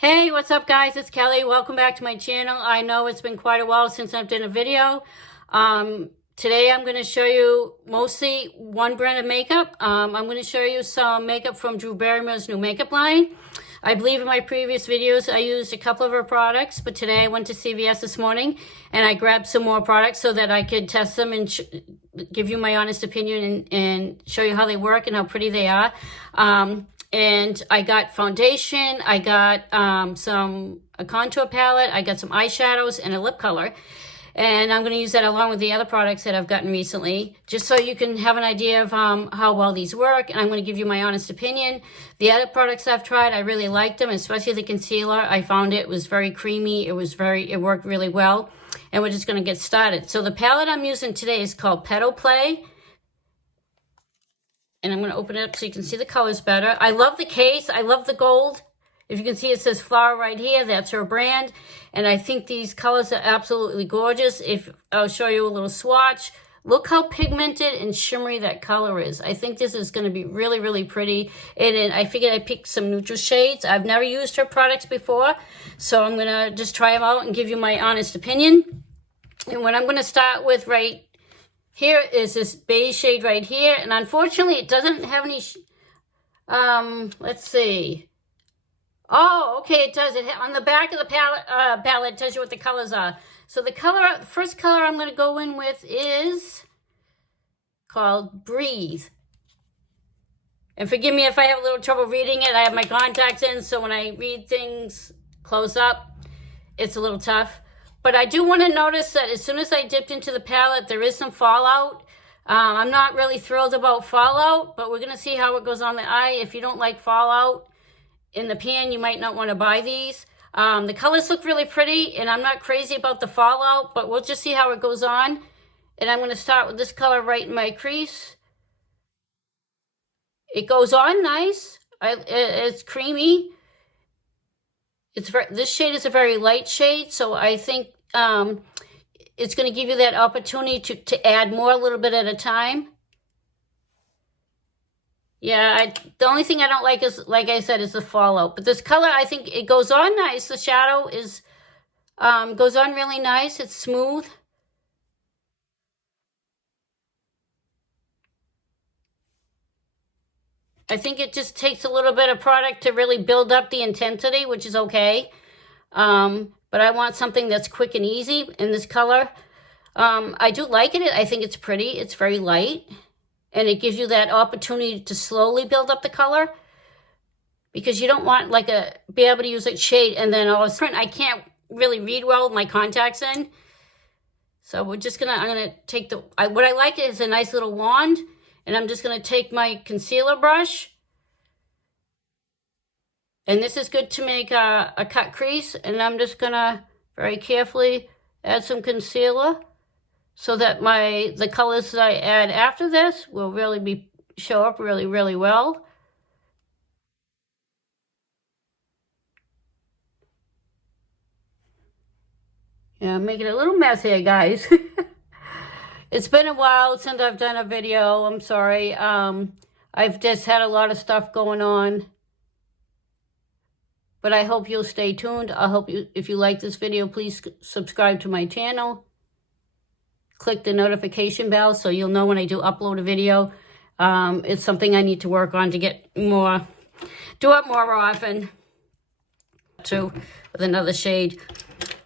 Hey, what's up guys? It's Kelly. Welcome back to my channel. I know it's been quite a while since I've done a video. Today I'm going to show you mostly one brand of makeup. I'm going to show you some makeup from Drew Barrymore's new makeup line. I believe in my previous videos I used a couple of her products, but today I went to CVS this morning and I grabbed some more products so that I could test them and give you my honest opinion and show you how they work and how pretty they are. And I got foundation, I got a contour palette, I got some eyeshadows and a lip color. And I'm going to use that along with the other products that I've gotten recently, just so you can have an idea of how well these work. And I'm going to give you my honest opinion. The other products I've tried, I really liked them, especially the concealer. I found it was very creamy. It worked really well. And we're just going to get started. So the palette I'm using today is called Petal Play. And I'm going to open it up so you can see the colors better. I love the case. I love the gold. If you can see, it says Flower right here. That's her brand. And I think these colors are absolutely gorgeous. I'll show you a little swatch. Look how pigmented and shimmery that color is. I think this is going to be really, really pretty. And I figured I'd pick some neutral shades. I've never used her products before. So I'm going to just try them out and give you my honest opinion. And what I'm going to start with right here is this beige shade right here. And unfortunately, it doesn't have any, let's see. Oh, okay, it does. On the back of the palette, it tells you what the colors are. So the first color I'm going to go in with is called Breathe. And forgive me if I have a little trouble reading it. I have my contacts in, so when I read things close up, it's a little tough. But I do want to notice that as soon as I dipped into the palette, there is some fallout. I'm not really thrilled about fallout, but we're going to see how it goes on the eye. If you don't like fallout in the pan, you might not want to buy these. The colors look really pretty, and I'm not crazy about the fallout, but we'll just see how it goes on. And I'm going to start with this color right in my crease. It goes on nice. It's creamy. This shade is a very light shade, so I think it's going to give you that opportunity to add more a little bit at a time. Yeah, the only thing I don't like is, like I said, is the fallout. But this color, I think it goes on nice. The shadow goes on really nice. It's smooth. I think it just takes a little bit of product to really build up the intensity, which is okay. But I want something that's quick and easy in this color. I do like it. I think it's pretty. It's very light. And it gives you that opportunity to slowly build up the color. Because you don't want be able to use a shade and then all of a sudden I can't really read well with my contacts in. So I'm gonna take what I like is a nice little wand. And I'm just going to take my concealer brush. And this is good to make a cut crease. And I'm just going to very carefully add some concealer so that the colors that I add after this will really show up really, really well. Yeah, I'm making a little mess here, guys. It's been a while since I've done a video. I'm sorry. I've just had a lot of stuff going on. But I hope you'll stay tuned. I hope if you like this video, please subscribe to my channel. Click the notification bell so you'll know when I do upload a video. It's something I need to work on to do it more often. Too, with another shade.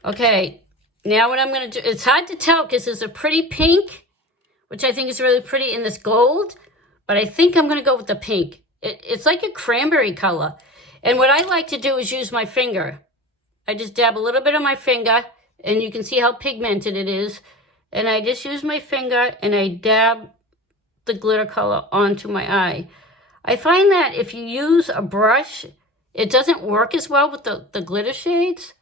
Okay. Now what I'm going to do, it's hard to tell because there's a pretty pink, which I think is really pretty in this gold, but I think I'm going to go with the pink. It's like a cranberry color. And what I like to do is use my finger. I just dab a little bit on my finger, and you can see how pigmented it is. And I just use my finger, and I dab the glitter color onto my eye. I find that if you use a brush, it doesn't work as well with the glitter shades.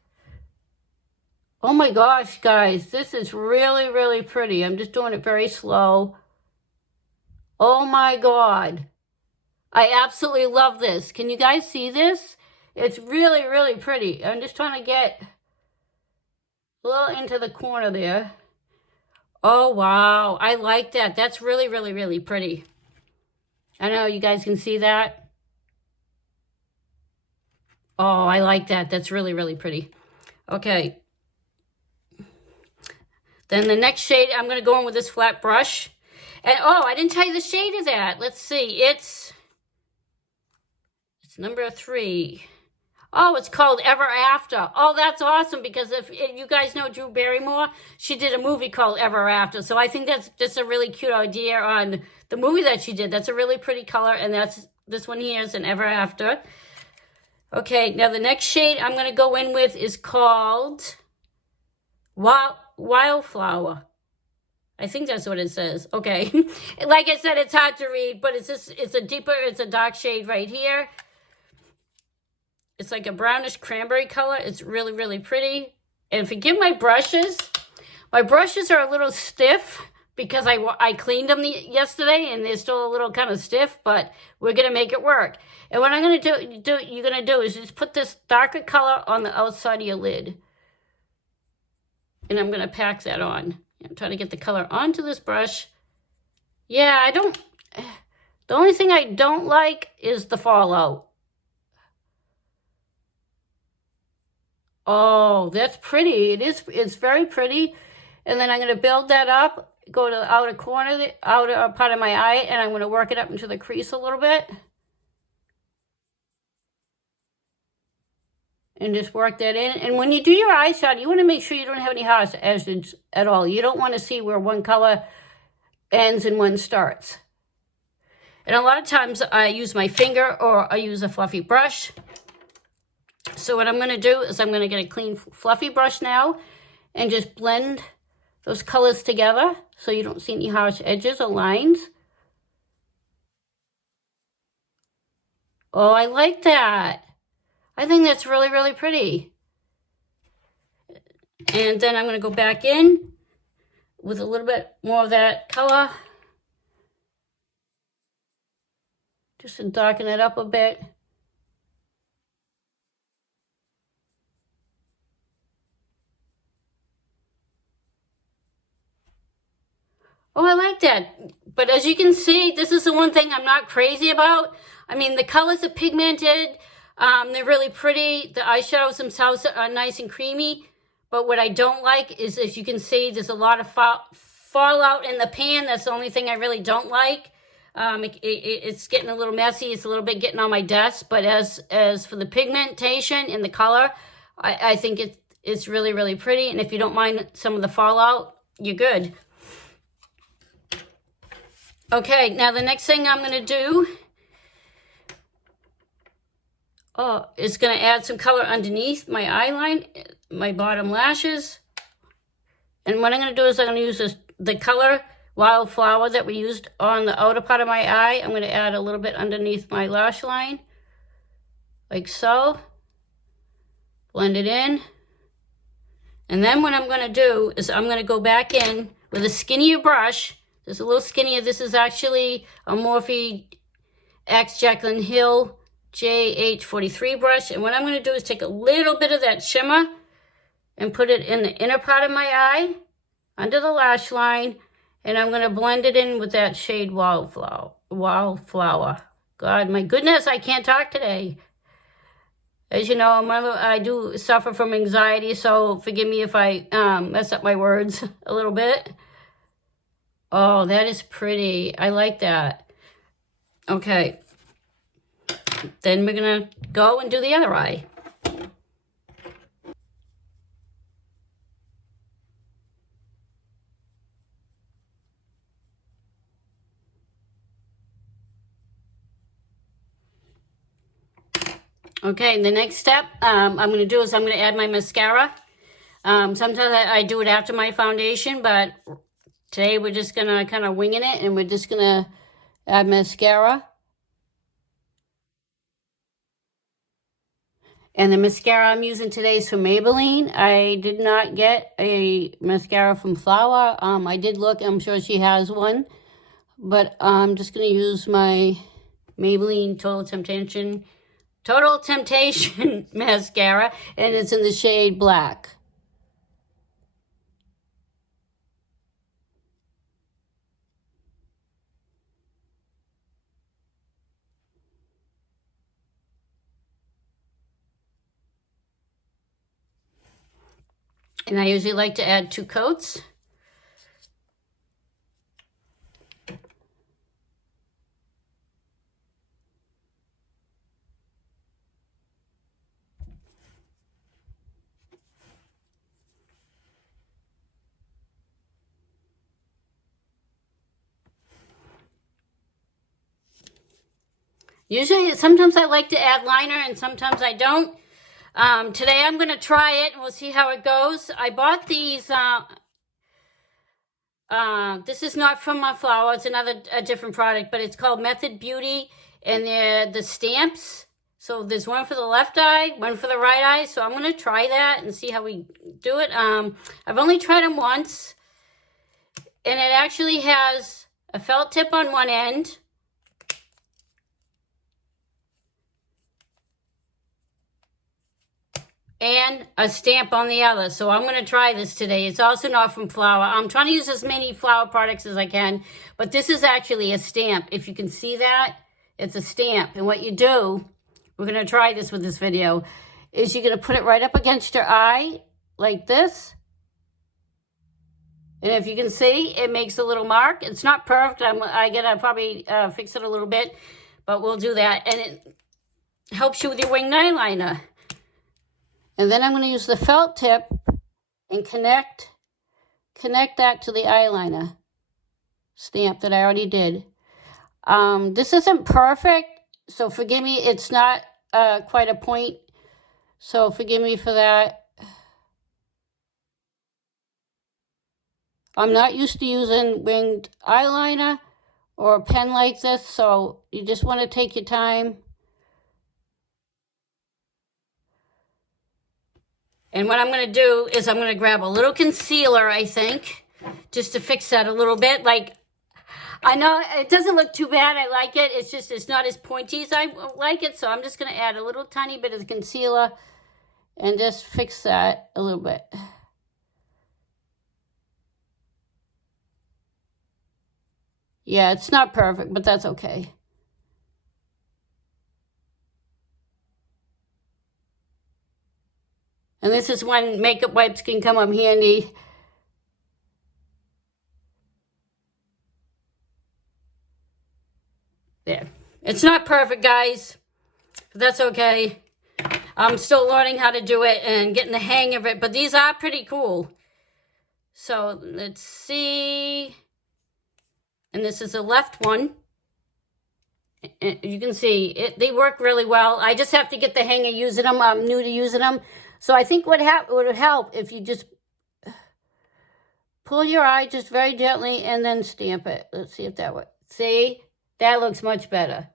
Oh my gosh, guys, this is really, really pretty. I'm just doing it very slow. Oh my God. I absolutely love this. Can you guys see this? It's really, really pretty. I'm just trying to get a little into the corner there. Oh, wow. I like that. That's really, really, really pretty. I know you guys can see that. Oh, I like that. That's really, really pretty. Okay. Then the next shade, I'm going to go in with this flat brush. And, oh, I didn't tell you the shade of that. Let's see. It's number 3. Oh, it's called Ever After. Oh, that's awesome, because if you guys know Drew Barrymore, she did a movie called Ever After. So I think that's just a really cute idea on the movie that she did. That's a really pretty color, and that's this one here is an Ever After. Okay, now the next shade I'm going to go in with is called Wildflower. I think that's what it says. Okay. Like I said, it's hard to read, but it's a dark shade right here. It's like a brownish cranberry color. It's really, really pretty. And forgive my brushes. My brushes are a little stiff because I cleaned them yesterday and they're still a little kind of stiff, but we're going to make it work. And what I'm going to you're going to do is just put this darker color on the outside of your lid. And I'm going to pack that on. I'm trying to get the color onto this brush. Yeah, the only thing I don't like is the fallout. Oh, that's pretty. It's very pretty. And then I'm going to build that up, go to the outer corner, the outer part of my eye, and I'm going to work it up into the crease a little bit. And just work that in. And when you do your eyeshadow, you want to make sure you don't have any harsh edges at all. You don't want to see where one color ends and one starts. And a lot of times I use my finger or I use a fluffy brush. So what I'm going to do is I'm going to get a clean fluffy brush now and just blend those colors together so you don't see any harsh edges or lines. Oh, I like that. I think that's really, really pretty. And then I'm going to go back in with a little bit more of that color. Just to darken it up a bit. Oh, I like that. But as you can see, this is the one thing I'm not crazy about. I mean, the colors are pigmented. They're really pretty. The eyeshadows themselves are nice and creamy. But what I don't like is, as you can see, there's a lot of fallout in the pan. That's the only thing I really don't like. It's getting a little messy. It's a little bit getting on my desk. But as for the pigmentation and the color, I think it's really, really pretty. And if you don't mind some of the fallout, you're good. Okay, now the next thing I'm going to do is going to add some color underneath my eyeline, my bottom lashes. And what I'm going to do is I'm going to use the color Wildflower that we used on the outer part of my eye. I'm going to add a little bit underneath my lash line, like so. Blend it in. And then what I'm going to do is I'm going to go back in with a skinnier brush. This is a little skinnier. This is actually a Morphe X Jaclyn Hill JH43 brush. And what I'm going to do is take a little bit of that shimmer and put it in the inner part of my eye, under the lash line. And I'm going to blend it in with that shade Wildflower. God, my goodness, I can't talk today. As you know, I do suffer from anxiety, so forgive me if I mess up my words a little bit. Oh, that is pretty. I like that. Okay. Then we're going to go and do the other eye. Okay, the next step I'm going to do is I'm going to add my mascara. Sometimes I do it after my foundation, but today we're just going to kind of winging it, and we're just going to add mascara. And the mascara I'm using today is from Maybelline. I did not get a mascara from Flower. I did look, I'm sure she has one. But I'm just going to use my Maybelline Totaltemptation mascara, and it's in the shade black. And I usually like to add 2 coats. Usually, sometimes I like to add liner and sometimes I don't. Today I'm going to try it and we'll see how it goes. I bought these, this is not from Wildflower, it's a different product, but it's called Method Beauty, and they're the stamps. So there's one for the left eye, one for the right eye, so I'm going to try that and see how we do it. I've only tried them once, and it actually has a felt tip on one end, and a stamp on the other. So I'm going to try this today. It's also not from Flower. I'm trying to use as many Flower products as I can, but this is actually a stamp. If you can see that, it's a stamp. And what you do, we're going to try this with this video, is you're going to put it right up against your eye like this. And if you can see, it makes a little mark. It's not perfect. I got to probably fix it a little bit, but we'll do that. And it helps you with your winged eyeliner. And then I'm going to use the felt tip and connect that to the eyeliner stamp that I already did. This isn't perfect, so forgive me. It's not quite a point, so forgive me for that. I'm not used to using winged eyeliner or a pen like this, so you just want to take your time. And what I'm going to do is I'm going to grab a little concealer, I think, just to fix that a little bit. Like, I know it doesn't look too bad. I like it. It's just, it's not as pointy as I like it. So I'm just going to add a little tiny bit of concealer and just fix that a little bit. Yeah, it's not perfect, but that's okay. And this is when makeup wipes can come up handy. There. It's not perfect, guys, but that's okay. I'm still learning how to do it and getting the hang of it, but these are pretty cool. So let's see. And this is the left one. And you can see, they work really well. I just have to get the hang of using them. I'm new to using them. So I think what would help if you just pull your eye just very gently and then stamp it. Let's see if that works. See? That looks much better.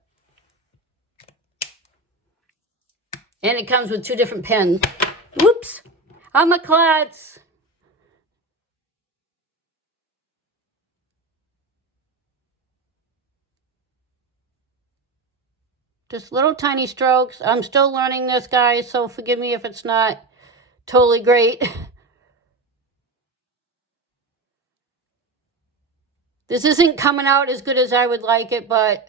And it comes with 2 different pens. Whoops! I'm a klutz. Just little tiny strokes. I'm still learning this, guys, so forgive me if it's not totally great. This isn't coming out as good as I would like it, but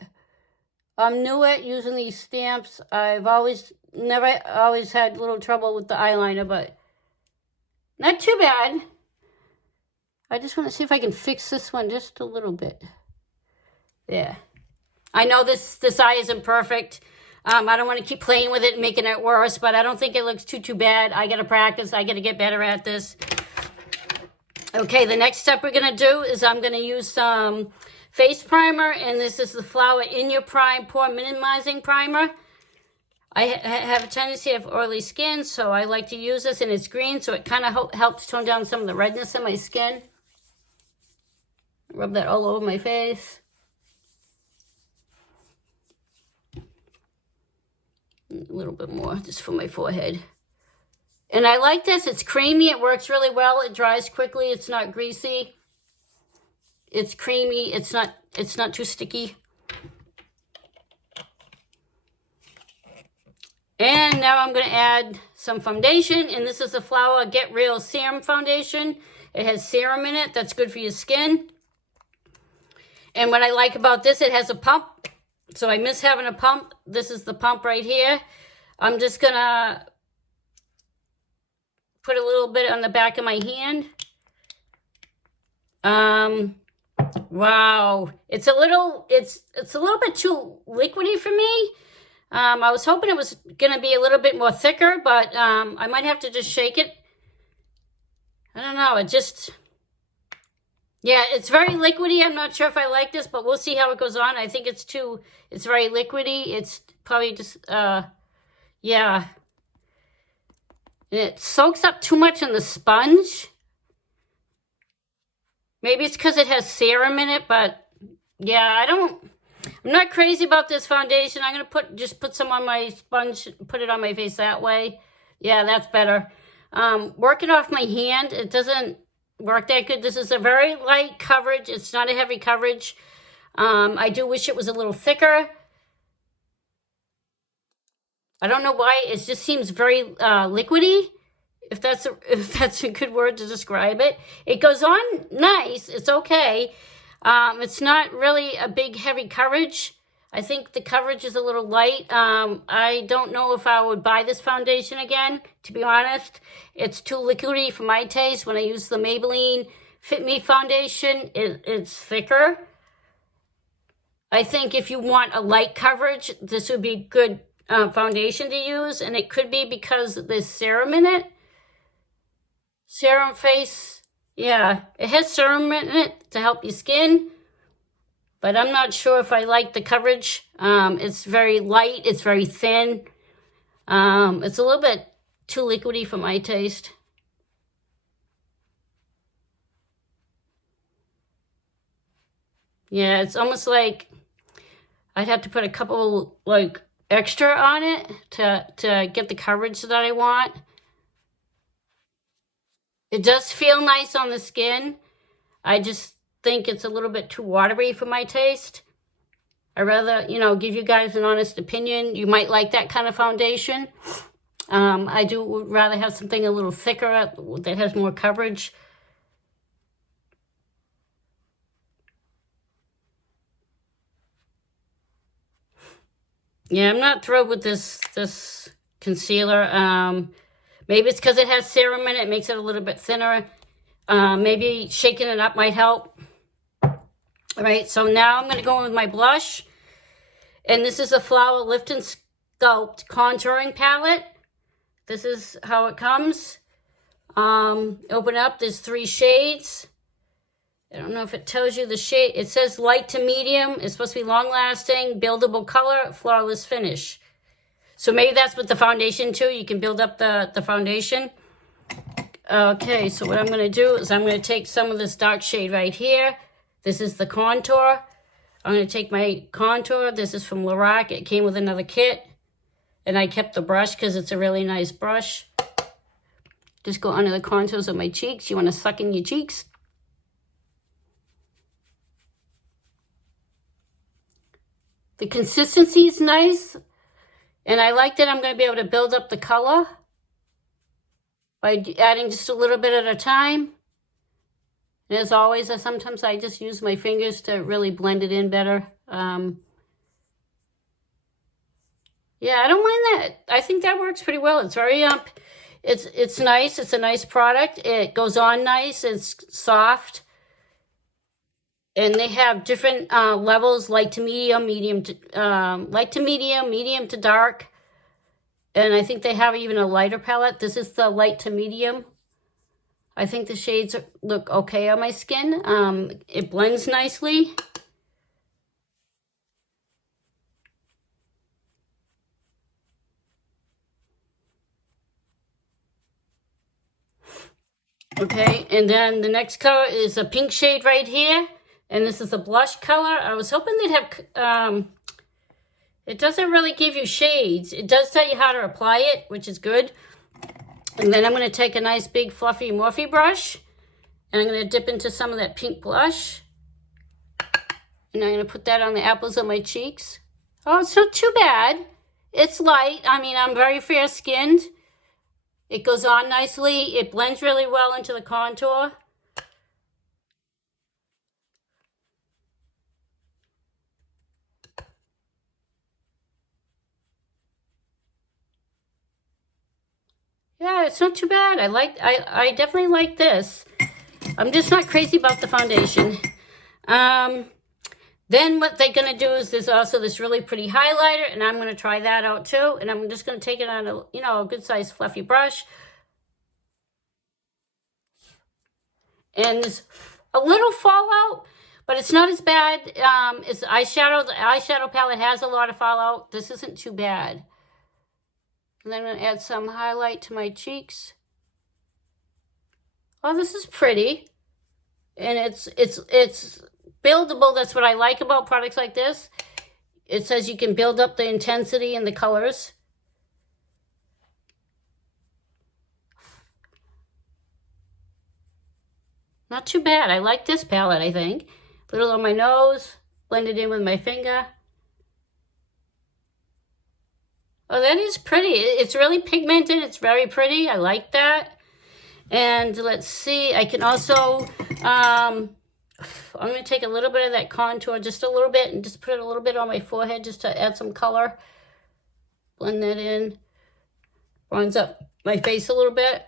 I'm new at using these stamps. I've never had a little trouble with the eyeliner, but not too bad. I just want to see if I can fix this one just a little bit. There. I know this eye isn't perfect. I don't want to keep playing with it and making it worse, but I don't think it looks too bad. I got to practice. I got to get better at this. Okay, the next step we're going to do is I'm going to use some face primer, and this is the Flower In Your Prime Pore-Minimizing Primer. I have a tendency to have oily skin, so I like to use this, and it's green, so it kind of helps tone down some of the redness in my skin. Rub that all over my face. A little bit more just for my forehead. And I like this. It's creamy. It works really well. It dries quickly. It's not greasy. It's creamy. It's not too sticky. And now I'm going to add some foundation. And this is the Flower Get Real Serum Foundation. It has serum in it. That's good for your skin. And what I like about this, it has a pump. So I miss having a pump. This is the pump right here. I'm just going to put a little bit on the back of my hand. Wow, it's a little bit too liquidy for me. I was hoping it was gonna be a little bit more thicker, but I might have to just shake it. I don't know, yeah, it's very liquidy. I'm not sure if I like this, but we'll see how it goes on. I think it's very liquidy. It's probably just, yeah. And it soaks up too much in the sponge. Maybe it's because it has serum in it, but yeah, I'm not crazy about this foundation. I'm going to just put some on my sponge, put it on my face that way. Yeah, that's better. Working off my hand, it doesn't work that good. This is a very light coverage. It's not a heavy coverage. I do wish it was a little thicker. I don't know why. It just seems very liquidy, if that's a good word to describe it. It goes on nice. It's okay. It's not really a big, heavy coverage. I think the coverage is a little light. I don't know if I would buy this foundation again, to be honest. It's too liquidy for my taste. When I use the Maybelline Fit Me foundation, it's thicker. I think if you want a light coverage, this would be a good foundation to use. And it could be because there's serum in it. Serum face, yeah, it has serum in it to help your skin. But I'm not sure if I like the coverage. It's very light. It's very thin. It's a little bit too liquidy for my taste. Yeah, it's almost like I'd have to put a couple, like, extra on it to get the coverage that I want. It does feel nice on the skin. I just think it's a little bit too watery for my taste. I'd rather, give you guys an honest opinion. You might like that kind of foundation. I would rather have something a little thicker that has more coverage. Yeah, I'm not thrilled with this concealer. Maybe it's because it has serum in it. It makes it a little bit thinner. Maybe shaking it up might help. All right, so now I'm going to go in with my blush. And this is a Flower Lift and Sculpt contouring palette. This is how it comes. Open up, there's 3 shades. I don't know if it tells you the shade. It says light to medium. It's supposed to be long-lasting, buildable color, flawless finish. So maybe that's with the foundation too. You can build up the foundation. Okay, so what I'm going to do is I'm going to take some of this dark shade right here. This is the contour. I'm going to take my contour. This is from Lorac. It came with another kit. And I kept the brush because it's a really nice brush. Just go under the contours of my cheeks. You want to suck in your cheeks. The consistency is nice. And I like that I'm going to be able to build up the color by adding just a little bit at a time. And as always, sometimes I just use my fingers to really blend it in better. Yeah, I don't mind that. I think that works pretty well. It's very it's nice. It's a nice product. It goes on nice. It's soft. And they have different levels, light to medium, medium to dark. And I think they have even a lighter palette. This is the light to medium. I think the shades look okay on my skin. It blends nicely. Okay, and then the next color is a pink shade right here. And this is a blush color. I was hoping they'd have, it doesn't really give you shades. It does tell you how to apply it, which is good. And then I'm going to take a nice big fluffy Morphe brush. And I'm going to dip into some of that pink blush. And I'm going to put that on the apples of my cheeks. Oh, it's not too bad. It's light. I mean, I'm very fair-skinned. It goes on nicely. It blends really well into the contour. Yeah, it's not too bad. I definitely like this. I'm just not crazy about the foundation. Then what they're going to do is there's also this really pretty highlighter, and I'm going to try that out too. And I'm just going to take it on a, you know, a good sized fluffy brush. And there's a little fallout, but it's not as bad as eyeshadow. The eyeshadow palette has a lot of fallout. This isn't too bad. And then I'm going to add some highlight to my cheeks. Oh, this is pretty. And it's buildable. That's what I like about products like this. It says you can build up the intensity and the colors. Not too bad. I like this palette, I think. A little on my nose, blend it in with my finger. Oh, that is pretty. It's really pigmented. It's very pretty. I like that. And let's see. I can also, I'm going to take a little bit of that contour, just a little bit, and just put it a little bit on my forehead just to add some color. Blend that in. Bronze up my face a little bit.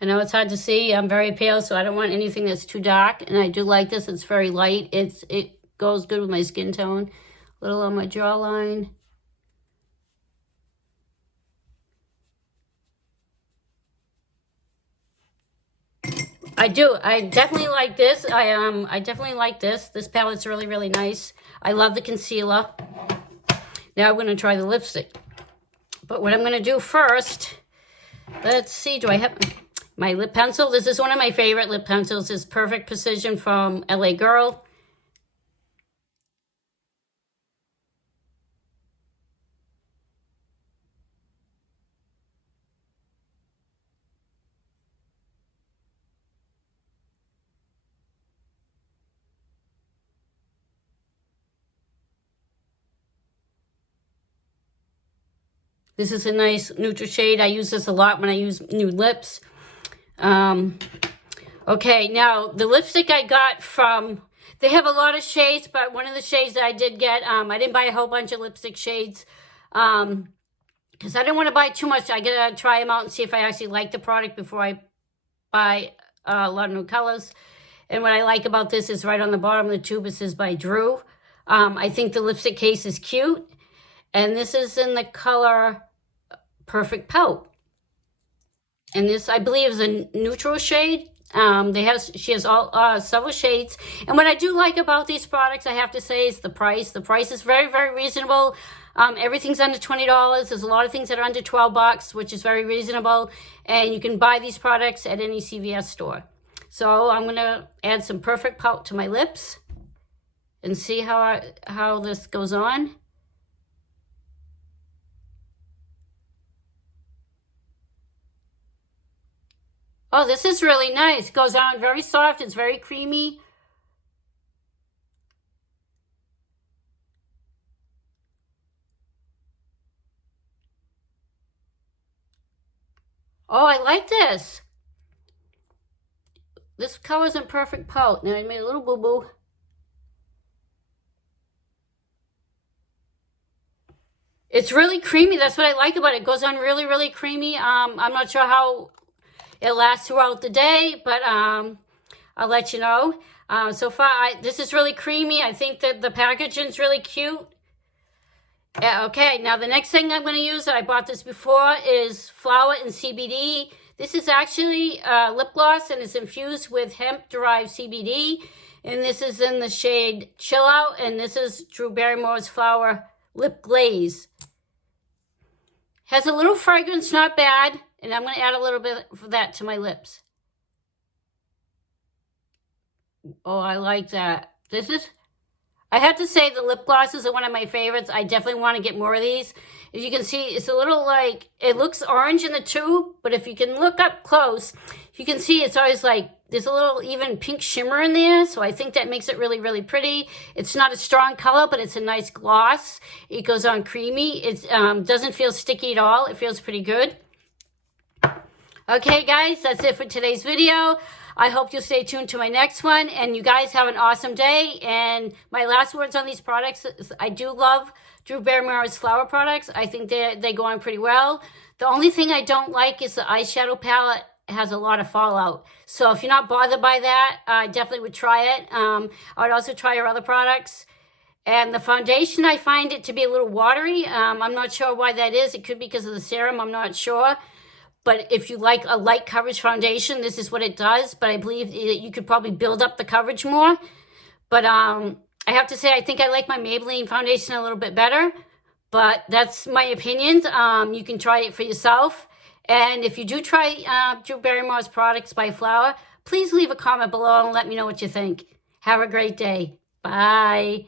I know it's hard to see. I'm very pale, so I don't want anything that's too dark. And I do like this. It's very light. It goes good with my skin tone. A little on my jawline. I do. I definitely like this. I definitely like this. This palette's really, really nice. I love the concealer. Now I'm going to try the lipstick. But what I'm going to do first, let's see. Do I have my lip pencil? This is one of my favorite lip pencils. It's Perfect Precision from LA Girl. This is a nice neutral shade. I use this a lot when I use nude lips. Okay, now the lipstick I got from, they have a lot of shades, but one of the shades that I did get, I didn't buy a whole bunch of lipstick shades because I didn't want to buy too much. I gotta try them out and see if I actually like the product before I buy a lot of new colors. And what I like about this is right on the bottom of the tube, it says by Drew. I think the lipstick case is cute. And this is in the color Perfect Pout. And this, I believe, is a neutral shade. She has all several shades. And what I do like about these products, I have to say, is the price. The price is very, very reasonable. Everything's under $20. There's a lot of things that are under $12, which is very reasonable. And you can buy these products at any CVS store. So I'm going to add some Perfect Pout to my lips and see how this goes on. Oh, this is really nice. It goes on very soft. It's very creamy. Oh, I like this. This color's in Perfect Pout. Now I made a little boo-boo. It's really creamy. That's what I like about it. It goes on really, really creamy. I'm not sure how it lasts throughout the day, but I'll let you know. So far, this is really creamy. I think that the packaging's really cute. Okay, now the next thing I'm going to use, I bought this before, is Flower and CBD. This is actually lip gloss, and it's infused with hemp-derived CBD. And this is in the shade Chill Out, and this is Drew Barrymore's Flower Lip Glaze. Has a little fragrance, not bad. And I'm going to add a little bit of that to my lips. Oh, I like that. I have to say the lip glosses are one of my favorites. I definitely want to get more of these. As you can see, it's a little like, it looks orange in the tube, but if you can look up close, you can see it's always like, there's a little even pink shimmer in there. So I think that makes it really, really pretty. It's not a strong color, but it's a nice gloss. It goes on creamy. It doesn't feel sticky at all. It feels pretty good. Okay, guys, that's it for today's video. I hope you'll stay tuned to my next one, and you guys have an awesome day. And my last words on these products is I do love Drew Barrymore's flower products. I think they go on pretty well. The only thing I don't like is the eyeshadow palette has a lot of fallout. So if you're not bothered by that, I definitely would try it. I would also try your other products. And the foundation, I find it to be a little watery. I'm not sure why that is. It could be because of the serum. I'm not sure. But if you like a light coverage foundation, this is what it does. But I believe that you could probably build up the coverage more. But I have to say, I think I like my Maybelline foundation a little bit better. But that's my opinions. You can try it for yourself. And if you do try Drew Barrymore's products by Flower, please leave a comment below and let me know what you think. Have a great day. Bye.